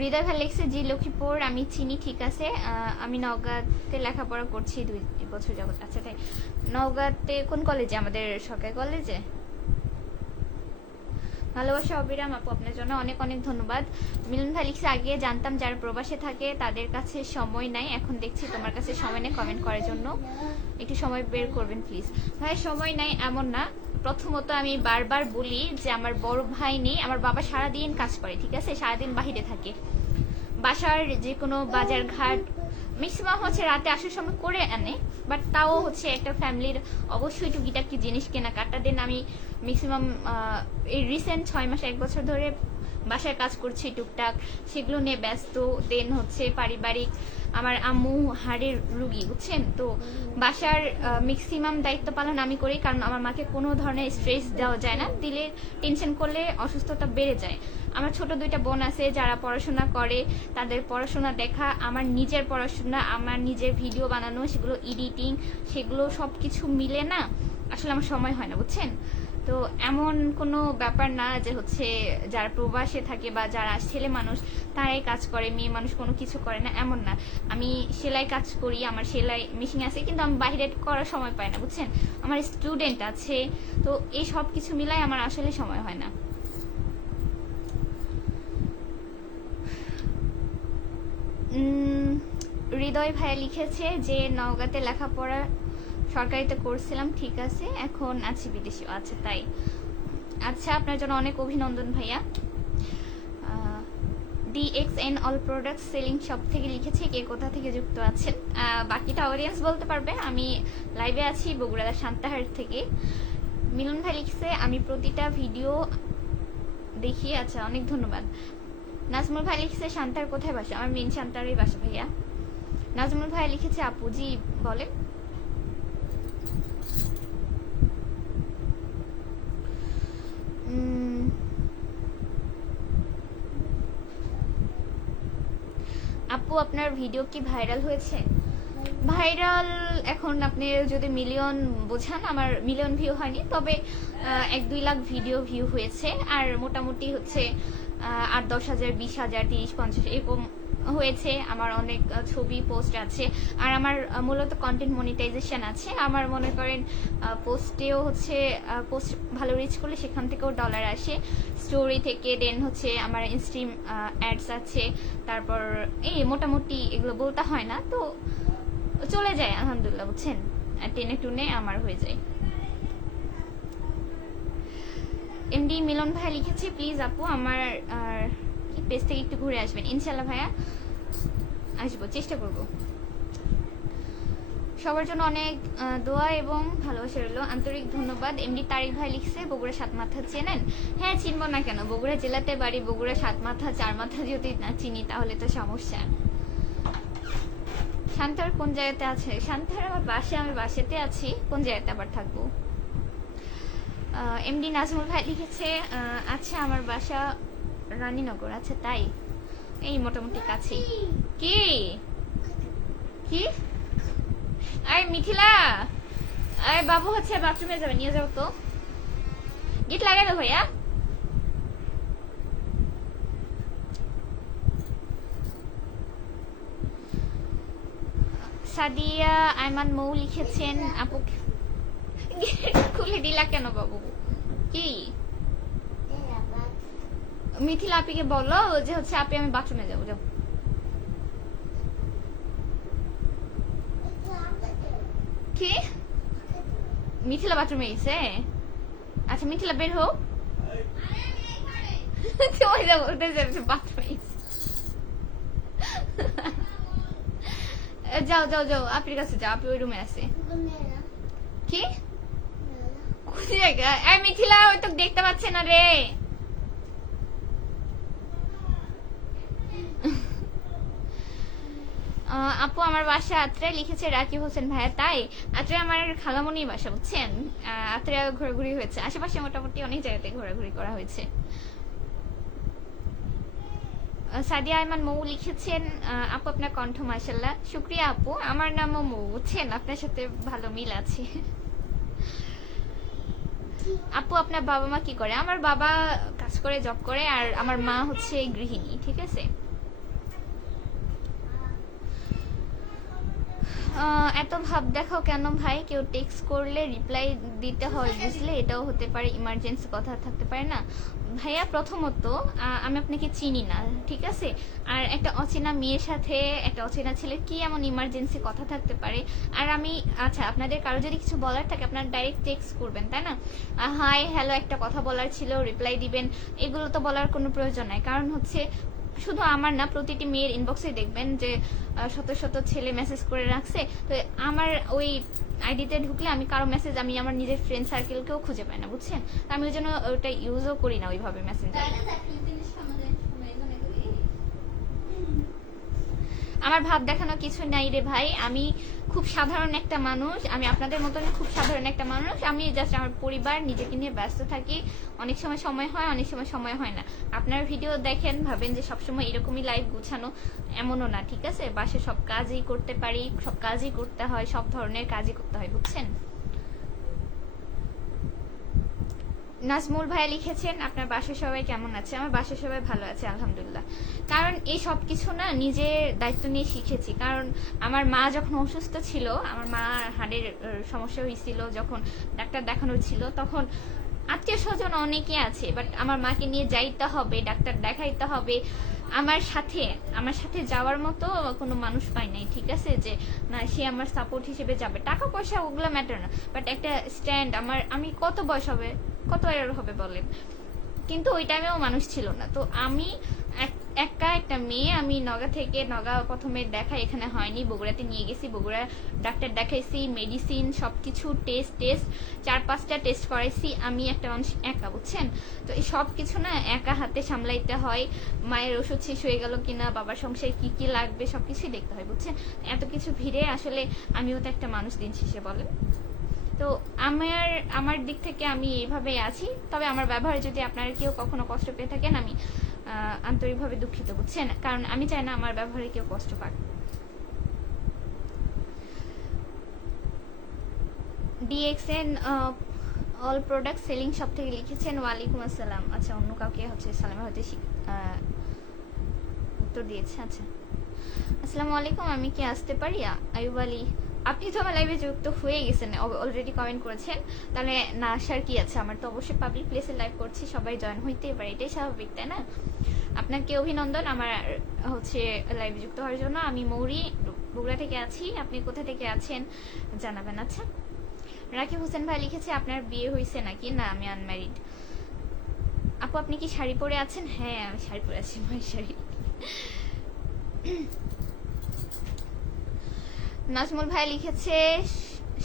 হৃদয় ভাই লিখছে জি লক্ষ্মীপুর আমি চিনি, ঠিক আছে। আমি নওগাঁতে লেখাপড়া করছি 2 বছর যাবত। আচ্ছা তাই, নওগাঁতে কোন কলেজে? আমাদের সরকারি কলেজে। ভালোবাসা অবিরাম আপু, আপনার জন্য অনেক অনেক ধন্যবাদ। মিলন ভাই লিখছে, আগে জানতাম যারা প্রবাসে থাকে তাদের কাছে সময় নাই, এখন দেখছি তোমার কাছে সময় নেই কমেন্ট করার জন্য, একটু সময় বের করবেন প্লিজ। ভাই সময় নাই এমন না, প্রথমত আমি বারবার বলি যে আমার বড় ভাই নেই, আমার বাবা সারাদিন কাজ করে, ঠিক আছে, সারাদিন বাহিরে থাকে, বাসার যে কোনো বাজার ঘাট ম্যাক্সিমাম হচ্ছে রাতে আসার সময় করে আনে, বাট তাও হচ্ছে একটা ফ্যামিলির অবশ্যই টুকিটাকি জিনিস কেনাকাটা। দেন আমি ম্যাক্সিমাম এই রিসেন্ট 6 মাস 1 বছর ধরে বাসায় কাজ করছি টুকটাক, সেগুলো নিয়ে ব্যস্ত। দেন হচ্ছে পারিবারিক, আমার আম্মু হাড়ের রুগী, বুঝছেন তো, বাসার ম্যাক্সিমাম দায়িত্ব পালন আমি করি, কারণ আমার মাকে কোনো ধরনের স্ট্রেস দেওয়া যায় না, দিলে টেনশন করলে অসুস্থতা বেড়ে যায়। আমার ছোট 2টা বোন আছে যারা পড়াশোনা করে, তাদের পড়াশোনা দেখা, আমার নিজের পড়াশোনা, আমার নিজের ভিডিও বানানো, সেগুলো এডিটিং, সেগুলো সব কিছু মিলে না আসলে আমার সময় হয় না, বুঝছেন তো। এমন কোনো ব্যাপার না যে হচ্ছে যারা প্রবাসে থাকে বা যারা ছেলে মানুষ তারাই কাজ করে, মেয়ে মানুষ কোনো কিছু করে না, এমন না। আমি সেলাই কাজ করি, আমার সেলাই মেশিন আছে, কিন্তু আমি বাইরে করার সময় পাই না, বুঝছেন, আমার স্টুডেন্ট আছে, তো এই সব কিছু মিলাই আমার আসলে সময় হয় না। হৃদয় ভাইয়া লিখেছে যে নওগাঁতে লেখাপড়া সরকারিতে করছিলাম, ঠিক আছে, এখন আছি বিদেশে। আচ্ছা তাই, আচ্ছা আপনার জন্য অনেক অভিনন্দন ভাইয়া। DXN all product selling shop থেকে লিখেছে, কে কোথা থেকে যুক্ত আছেন, বাকিটা অডিয়েন্স বলতে পারবে। আমি লাইভে আছি বগুড়া সান্তাহার থেকে। মিলন ভাই লিখছে, আমি প্রতিটা ভিডিও দেখি। আচ্ছা অনেক ধন্যবাদ। নাজমুল ভাই লিখছে, শান্তার কোথায় বাসা, আমার মেন শান্তারই বাসা ভাইয়া। নাজমুল ভাই লিখেছে, আপু জি বলেন। আপু আপনার ভিডিও কি ভাইরাল হয়েছে? ভাইরাল এখন আপনি যদি মিলিয়ন বোঝান, আমার মিলিয়ন ভিউ হয়নি, তবে 1-2 লাখ ভিডিও ভিউ হয়েছে, আর মোটামুটি হচ্ছে 8-10 হাজার, 20 হাজার, 30-50 এরকম হয়েছে। আমার অনেক ছবি পোস্ট আছে, আর আমার মূলত কন্টেন্ট মনিটাইজেশন আছে। আমার মনে করেন পোস্টেও হচ্ছে পোস্ট ভালো রিচ করলে সেখান থেকেও ডলার আসে, স্টোরি থেকে। দেন হচ্ছে আমার ইনস্ট্রিম অ্যাডস আছে, তারপর এই মোটামুটি এগুলো বলতে হয় না, তো চলে যায় আলহামদুলিল্লাহ, বুঝছেন, টেনে টুনে আমার হয়ে যায়। এমডি মিলন ভাই লিখেছে, প্লিজ আপু আমার পেজ থেকে একটু ঘুরে আসবেন। ইনশাল্লাহ ভাইয়া আসবো, চেষ্টা করব। সবার জন্য অনেক দোয়া এবং ভালোবাসা রইল, আন্তরিক ধন্যবাদ। এমডি তারিক ভাই লিখছে, বগুড়া 7 মাথা চেনেন? হ্যাঁ চিনব না কেন, বগুড়া জেলাতে বাড়ি, বগুড়া 7 মাথা 4 মাথা যদি না চিনি তাহলে তো সমস্যা। শান্তার কোন জায়গাতে আছে? শান্তার আমার বাসে, আমি বাসাতে আছি, কোন জায়গাতে আবার থাকবো। এমডি নাজমুল ভাই লিখেছে, আচ্ছা আমার বাসা রানীনগর। আচ্ছা তাই, এই মোটামুটি কাছে। কি কি আরে মিথিলা, আরে বাবু হচ্ছে বাথরুমে যাবে, নিয়ে যাও তো, গেট লাগাই দাও ভাইয়া। সাদিয়া আইমান মৌ লিখেছেন, আপু খুলে দিলা কেন বাবু? কি মিথিলা আপিকে বলো যে হচ্ছে আপি আমি বাথরুমে যাবো, যাও। কি মিথিলা বাথরুমে গেছে? আচ্ছা মিথিলা বের হোক, তোমার যা বলতে যাবে বাথরুমে গেছে। যাও যাও যাও, আপির কাছে যাও, আপি ওই রুমে আছে। কি কোন জায়গায়? এই মিথিলা, ওই তো দেখতে পাচ্ছে না রে। আপু আমার বাসা আত্রায়, লিখেছে রাকিব হোসেন ভাইয়া। তাই, আত্রায় আমার খালামণির বাসা, বুঝছেন, আত্রায় ঘোরাঘুরি হয়েছে, আশেপাশে মোটামুটি অনেক জায়গাতে ঘোরাঘুরি করা হয়েছে। সাদিয়া আইমান মৌ লিখেছেন, আপু আপনার কণ্ঠ মাশাআল্লাহ। শুকরিয়া আপু, আমার নামও মৌ, বুঝছেন, আপনার সাথে ভালো মিল আছে। আপু আপনার বাবা মা কি করে? আমার বাবা কাজ করে, জব করে, আর আমার মা হচ্ছে গৃহিণী, ঠিক আছে। এত ভাব দেখাও কেন ভাই? কেউ টেক্সট করলে রিপ্লাই দিতে হয় বুঝলে, এটাও হতে পারে ইমার্জেন্সি কথা থাকতে পারে না ভাইয়া। প্রথমত আমি আপনাকে চিনি না, ঠিক আছে? আর একটা অচেনা মেয়ের সাথে একটা অচেনা ছেলের কি এমন ইমার্জেন্সি কথা থাকতে পারে? আর আমি আচ্ছা, আপনাদের কারো যদি কিছু বলার থাকে আপনারা ডাইরেক্ট টেক্সট করবেন, তাই না? হাই হ্যালো একটা কথা বলার ছিল, রিপ্লাই দিবেন, এগুলো তো বলার কোনো প্রয়োজন নাই। কারণ হচ্ছে শুধু আমার না, প্রতিটি মেয়ের ইনবক্সে দেখবেন যে শত শত ছেলে মেসেজ করে রাখছে। তো আমার ওই আইডিতে ঢুকলে আমি কারো মেসেজ আমি আমার নিজের ফ্রেন্ড সার্কেলকেও খুঁজে পাই না, বুঝছেন? তো আমি ওই জন্য ওটা ইউজও করি না ওইভাবে মেসেঞ্জার। আমার ভাব দেখানো কিছু নাই রে ভাই, আমি খুব সাধারণ একটা মানুষ, আমি আপনাদের মতন খুব সাধারণ একটা মানুষ। আমি জাস্ট আমার পরিবার নিজেকে নিয়ে ব্যস্ত থাকি। অনেক সময় সময় হয়, অনেক সময় সময় হয় না। আপনার ভিডিও দেখেন ভাবেন যে সবসময় এরকমই লাইভ গুছানো, এমনও না, ঠিক আছে? বাসে সব কাজই করতে পারি, সব কাজই করতে হয়, সব ধরনের কাজই করতে হয়, বুঝছেন? নাজমুল ভাইয়া লিখেছেন আপনার বাসার সবাই কেমন আছে? আমার বাসার সবাই ভালো আছে আলহামদুলিল্লাহ। কারণ এই সব কিছু না নিজের দায়িত্ব নিয়ে শিখেছি। কারণ আমার মা যখন অসুস্থ ছিল, আমার মা হাড়ের সমস্যা হয়েছিল, যখন ডাক্তার দেখানোর ছিল, তখন আত্মীয় স্বজন অনেকে আছে, বাট আমার মাকে নিয়ে যাইতে হবে, ডাক্তার দেখাইতে হবে। আমার সাথে যাওয়ার মতো কোনো মানুষ পাই নাই, ঠিক আছে? যে না সে আমার সাপোর্ট হিসেবে যাবে। টাকা পয়সা ওগুলো ম্যাটার না, বাট একটা স্ট্যান্ড আমি কত বয়স হবে, কত এর হবে বলেন? কিন্তু ওই টাইমেও মানুষ ছিল না। তো আমি একা একটা মেয়ে, আমি নগা প্রথমে দেখা এখানে হয়নি, বগুড়াতে নিয়ে গেছি, বগুড়া ডাক্তার দেখাইছি, মেডিসিন সবকিছু টেস্ট 4-5টা টেস্ট করাইছি। আমি একটা মানুষ একা, বুঝছেন? তো এই সব কিছু না একা হাতে সামলাইতে হয়। মায়ের ওষুধ শেষ হয়ে গেল কিনা, বাবার সংসারে কি কি লাগবে সবকিছুই দেখতে হয়, বুঝছেন? এত কিছু ভিড়ে আসলে আমিও তো একটা মানুষ দিন শেষে, বলেন? তো আমার দিক থেকে আমি এইভাবে আছি। তবে আমার ব্যবহারে যদি আপনারা কেউ কখনো কষ্ট পেয়ে থাকেন, আমি আন্তরিকভাবে দুঃখিত, বুঝছেন? কারণ আমি চাই না আমার ব্যবহারে কেউ কষ্ট পাক। DXN all product selling shop থেকে লিখেছেন। ওয়ালাইকুম আসসালাম। আচ্ছা, অন্য কাউকে হচ্ছে সালামে হয়তো উত্তর দিয়েছে। আচ্ছা, আসসালামু আলাইকুম, আমি কি আসতে পারি? আয়ুব আলী, আপনি তো আমার লাইভে যুক্ত হয়ে গেছেন, অলরেডি কমেন্ট করেছেন, তাহলে না আসার কি আছে? আমার তো অবশ্যই পাবলিক প্লেসে লাইভ করছি, সবাই জয়েন হইতেই পারে, এটাই স্বাভাবিক, তাই না? আপনাকে অভিনন্দন আমার হচ্ছে লাইভে যুক্ত হওয়ার জন্য। আমি মৌরি, বগুড়া থেকে আছি। আপনি কোথা থেকে আছেন জানাবেন। আচ্ছা, রাকিব হোসেন ভাই লিখেছে আপনার বিয়ে হয়েছে নাকি? না, আমি আনম্যারিড। আপু আপনি কি শাড়ি পরে আছেন? হ্যাঁ, আমি শাড়ি পরে আছি, মায়ের শাড়ি। নাজমুল ভাই লিখেছে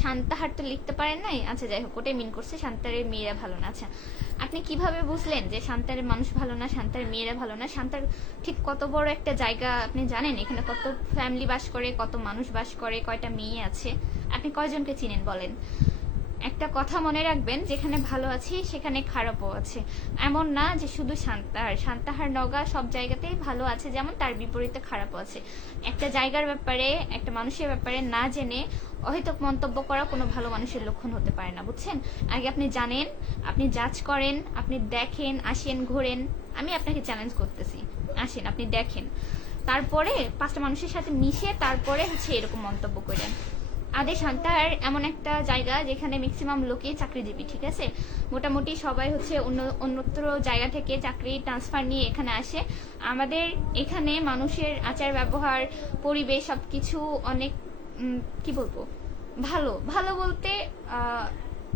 শান্তাহার তো লিখতে পারেন নাই। আচ্ছা যাই হোক, ওটাই মিন করছে শান্তারের মেয়েরা ভালো না। আচ্ছা, আপনি কিভাবে বুঝলেন যে শান্তারের মানুষ ভালো না, শান্তার মেয়েরা ভালো না? শান্তার ঠিক কত বড় একটা জায়গা আপনি জানেন? এখানে কত ফ্যামিলি বাস করে, কত মানুষ বাস করে, কয়টা মেয়ে আছে, আপনি কয়জনকে চিনেন বলেন? একটা কথা মনে রাখবেন, যেখানে ভালো আছে সেখানে খারাপও আছে। এমন না যে শুধু শান্তাহার নগা সব জায়গাতেই ভালো আছে, যেমন তার বিপরীতে খারাপও আছে। একটা জায়গার ব্যাপারে, একটা মানুষের ব্যাপারে না জেনে অহেতুক মন্তব্য করা কোনো ভালো মানুষের লক্ষণ হতে পারে না, বুঝছেন? আগে আপনি জানেন, আপনি জাজ করেন, আপনি দেখেন, আসেন, ঘোরেন। আমি আপনাকে চ্যালেঞ্জ করতেছি, আসেন, আপনি দেখেন, তারপরে 5টা মানুষের সাথে মিশে তারপরে হচ্ছে এরকম মন্তব্য করেন। আদেশ শান্তাহার এমন একটা জায়গা যেখানে ম্যাক্সিমাম লোকই চাকরিজীবী, ঠিক আছে? মোটামুটি সবাই হচ্ছে অন্যত্র জায়গা থেকে চাকরি ট্রান্সফার নিয়ে এখানে আসে। আমাদের এখানে মানুষের আচার ব্যবহার, পরিবেশ সবকিছু অনেক কি বলবো, ভালো ভালো বলতে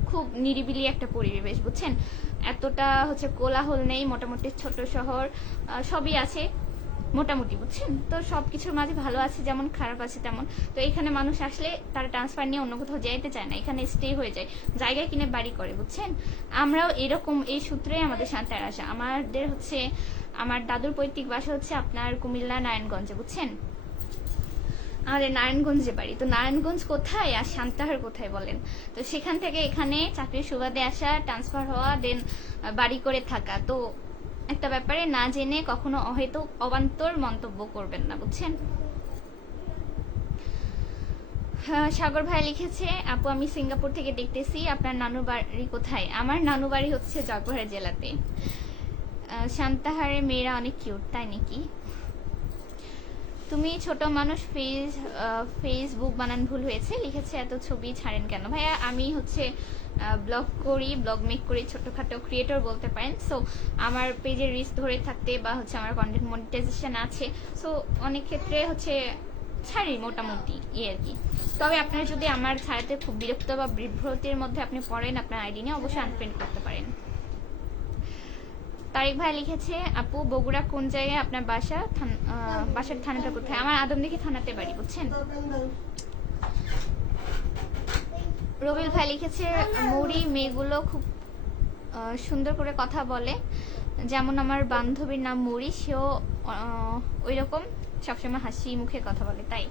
খুব নিরিবিলি একটা পরিবেশ, বুঝছেন? এতটা হচ্ছে কোলাহল নেই, মোটামুটি ছোট শহর, সবই আছে মোটামুটি, বুঝছেন? তো সবকিছুর মাঝে ভালো আছে যেমন, খারাপ আছে তেমন। তো এখানে মানুষ আসলে তারা ট্রান্সফার নিয়ে অন্য কোথাও যাইতে চায় না, এখানে স্টে হয়ে যায়, জায়গায় কিনে বাড়ি করে, বুঝছেন? আমরাও এরকম, এই সূত্রেই আমাদের শান্তার আসা। আমাদের হচ্ছে, আমার দাদুর পৈতৃক বাসা হচ্ছে আপনার কুমিল্লা নারায়ণগঞ্জে, বুঝছেন? আমাদের নারায়ণগঞ্জে বাড়ি। তো নারায়ণগঞ্জ কোথায় আর শান্তাহার কোথায় বলেন? তো সেখান থেকে এখানে চাকরির সুবাদে আসা, ট্রান্সফার হওয়া, দেন বাড়ি করে থাকা। তো একটা ব্যাপারে না জেনে কখনো অহেতুক অবান্তর মন্তব্য করবেন না, বুঝছেন? সাগর ভাই লিখেছে আপু আমি সিঙ্গাপুর থেকে দেখতেছি, আপনার নানু বাড়ি কোথায়? আমার নানু বাড়ি হচ্ছে জয়পুরহাট জেলাতে। শান্তাহারের মেয়েরা অনেক কিউট, তাই নাকি? তুমি ছোট মানুষ, ফেসবুক বানান ভুল হয়েছে, লিখেছে এত ছবি ছাড়েন কেন? ভাইয়া আমি হচ্ছে ব্লগ করি, ব্লগ মেক করি, ছোটখাটো ক্রিয়েটর বলতে পারেন। সো আমার পেজের রিচ ধরে থাকতে বা হচ্ছে আমার কন্টেন্ট মনিটাইজেশন আছে, সো অনেক ক্ষেত্রে হচ্ছে ছাড়ি মোটামুটি আর কি। তবে আপনারা যদি আমার ছাড়াতে খুব বিরক্ত বা বিভ্রতির মধ্যে আপনি পড়েন, আপনার আইডি নিয়ে অবশ্যই আনফ্রেন্ড করতে পারেন। তারিক ভাই লিখেছে আপু বগুড়া কোন জায়গায় আপনার বাসা, বাসার থানাটা কোথায়? আমার আদমদীঘি থানাতে বাড়ি, বুঝছেন। রবিল ভাই লিখেছে মৌরি মেয়েগুলো খুব সুন্দর করে কথা বলে, যেমন আমার বান্ধবীর নাম মৌরি, সেও ওই রকম সবসময় হাসি মুখে কথা বলে। তাই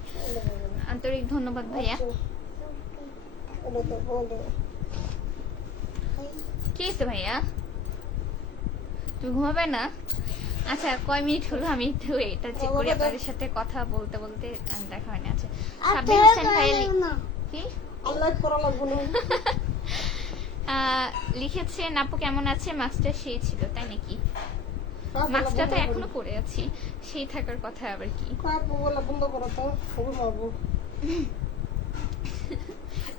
আন্তরিক ধন্যবাদ ভাইয়া। কি হয়েছে ভাইয়া, তুমি ঘুমাবে না? আচ্ছা কয় মিনিট হলো, আমি একটু এটা চেক করি। আপনাদের সাথে কথা বলতে বলতে দেখা হয়নি। আচ্ছা সাব্বির হোসেন ভাই কি লিখেছেন আপু কেমন আছে, মাস্কটা সেই ছিল, তাই নাকি? মাস্কটা তো এখনো পরে আছি, সেই থাকার কথা আবার কি।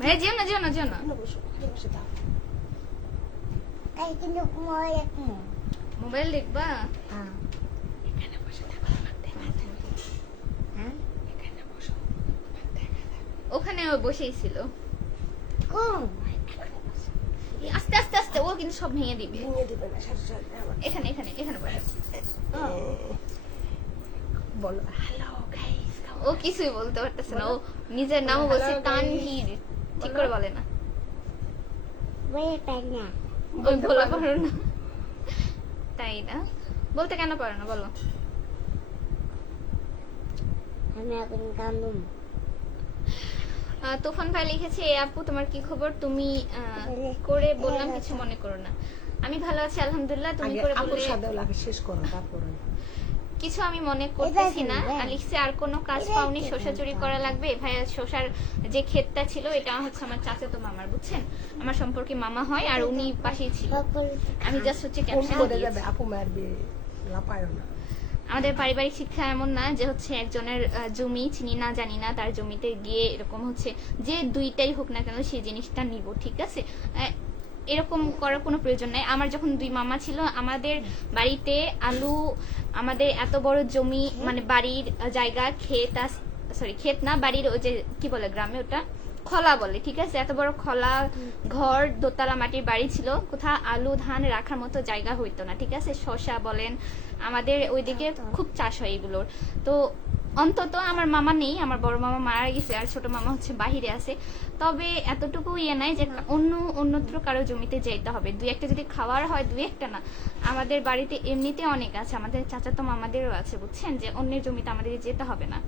ভাইয়া যেও না যেও না যেও না, মোবাইল দেখবা? ওখানে ও বসেই ছিল। আস্তে আস্তে আস্তে, ও কিন্তু সব ভেঙে দিবে। এখানে এখানে এখানে বসে বলো হ্যালো গাইস। ও কিছুই বলতে পারতেছে না, ও নিজের নামও বলছে তানভীর, ঠিক করে বলে না। ওই বলা পারো না, তাই না? বলতে কেন পারো না বলো? আমি এখন কান্দুম। তুফান ভাই লিখেছে এ আপু তোমার কি খবর, তুমি করে বললাম কিছু মনে করো না। আমি ভালো আছি আলহামদুলিল্লাহ, তুমি করে বললে শেষ করো তারপরে কিছু আমি মনে করতেছি না। লিখছে আর কোনো কাজ পাওনি, শসা চুরি করা লাগবে? ভাইয়া শসার যে ক্ষেতটা ছিল এটা হচ্ছে আমার চাচাতো মামার, বুঝছেন, আমার সম্পর্কে মামা হয়, আর উনি পাশেই ছিল। আমি জাস্ট হচ্ছে ক্যাপশন দিয়েছি। আপু মারবে লাপায়ো না। আমাদের পারিবারিক শিক্ষা এমন না যে হচ্ছে একজনের জমি চিনি না জানি না তার জমিতে গিয়ে এরকম হচ্ছে যে দুইটাই হোক না কেন সেই জিনিসটা নিব, ঠিক আছে? এরকম করার কোনো প্রয়োজন নাই। আমার যখন দুই মামা ছিল, আমাদের বাড়িতে আলু, আমাদের এত বড় জমি, মানে বাড়ির জায়গা, ক্ষেত, সরি ক্ষেত না, বাড়ির ওই যে কি বলে গ্রামে ওটা খলা বলে, ঠিক আছে? এত বড় খলা ঘর, দোতলা মাটির বাড়ি ছিল, কোথাও আলু ধান রাখার মতো জায়গা হইতো না, ঠিক আছে? শসা বলেন, আমাদের ওইদিকে খুব চাষ হয় এগুলোর। তো অন্তত আমার মামা নেই, আমার বড় মামা মারা গেছে, আর ছোট মামা হচ্ছে বাহিরে আছে। তবে এতটুকু ইয়ে নাই যে অন্যত্র কারো জমিতে যেতে হবে। দুই একটা যদি খাওয়ার হয়, দুই একটা না, আমাদের বাড়িতে এমনিতে অনেক আছে, আমাদের চাচাতো মামাদেরও আছে, বুঝছেন, যে অন্যের জমিতে আমাদের যেতে হবে না।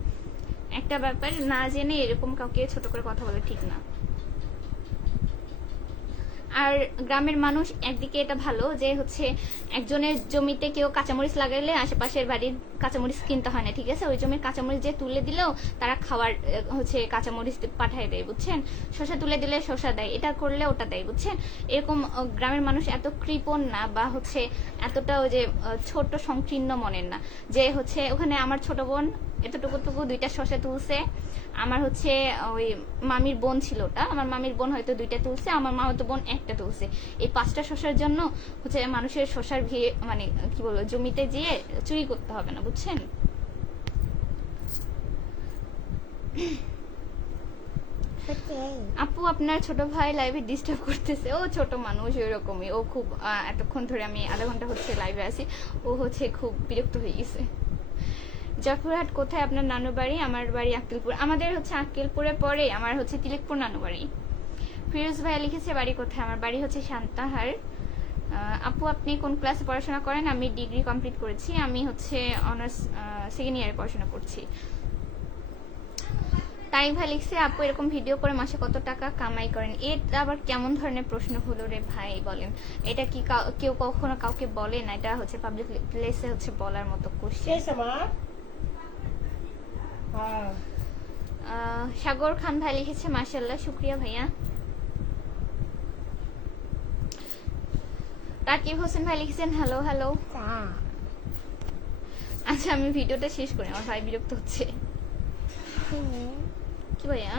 একটা ব্যাপার না জেনে এরকম কাউকে ছোট করে কথা বলে ঠিক না। আর গ্রামের মানুষ একদিকে এটা ভালো যে হচ্ছে একজনের জমিতে কেউ কাঁচামরিচ লাগাইলে আশেপাশের বাড়ির কাঁচামরিচ কিনতে হয় না, ঠিক আছে? ওই জমির কাঁচামরিচ যে তুলে দিলেও তারা খাওয়ার হচ্ছে কাঁচামরিচ পাঠিয়ে দেয়, বুঝছেন? শসা তুলে দিলে শসা দেয়, এটা করলে ওটা দেয়, বুঝছেন? এরকম গ্রামের মানুষ এত কৃপণ না, বা হচ্ছে এতটা ওই যে ছোট সংকীর্ণ মনের না, যে হচ্ছে ওখানে আমার ছোট বোন এতটুকু দুইটা শসা তুলছে, আমার হচ্ছে ওই মামির বোন ছিল, ওটা আমার মামির বোন হয়তো দুইটা তুলছে, আমার মামাতো বোন একটা তুলছে। এই 5টা শসার জন্য হচ্ছে মানুষের শসার ভিড়, মানে কি বলবো, জমিতে যেয়ে চুরি করতে হবে না, বুঝছেন? আপু আপনার ছোট ভাই লাইভে ডিস্টার্ব করতেছে। ও ছোট মানুষ, ওইরকমই, ও খুব এতক্ষণ ধরে আমি আধা ঘন্টা হচ্ছে লাইভে আছি, ও হচ্ছে খুব বিরক্ত হয়ে গেছে। জয়পুরহাট কোথায় আপনার নানু বাড়ি? আমার বাড়ি আক্কেলপুর। আমাদের হচ্ছে আক্কেলপুরে পরে, আমার হচ্ছে তিলেকপুর নানু বাড়ি। ফিরোজ ভাইয়া লিখেছে বাড়ি কোথায়? আমার বাড়ি হচ্ছে সান্তাহার। আপু আপনি কোন ক্লাসে পড়াশোনা করেন? আমি ডিগ্রি কমপ্লিট করেছি, আমি হচ্ছে অনার্স সেকেন্ড ইয়ারে পড়াশোনা করছি। তাই ভাই লিখছে আপু এরকম ভিডিও করে মাসে কত টাকা কামাই করেন? এটা আবার কেমন ধরনের প্রশ্ন হলো রে ভাই, বলেন? এটা কি কেউ কখনো কাউকে বলে না, এটা হচ্ছে পাবলিক প্লেসে হচ্ছে বলার মতো কোশ্চেন। সাগর খান ভাই লিখেছে মাশাআল্লাহ, শুকরিয়া ভাইয়া। তাকিব হোসেন ভাই লিখেছেন হ্যালো হ্যালো। আচ্ছা আমি ভিডিওটা শেষ করি, আমার ভাই বিরক্ত হচ্ছে। কি ভাইয়া?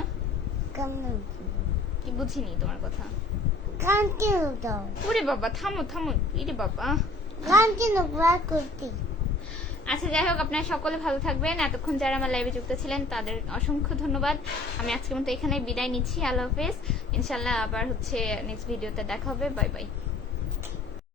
কি বুঝিনি তোমার কথা। ওরে বাবা থামো থামো, ইরে বাবা। আচ্ছা যাই হোক, আপনারা সকলে ভালো থাকবেন। এতক্ষণ যারা আমার লাইভে যুক্ত ছিলেন তাদের অসংখ্য ধন্যবাদ। আমি আজকের মতো এখানে বিদায় নিচ্ছি। আল্লাহ হাফেজ। ইনশাল্লাহ আবার হচ্ছে নেক্সট ভিডিওতে দেখা হবে। Bye bye.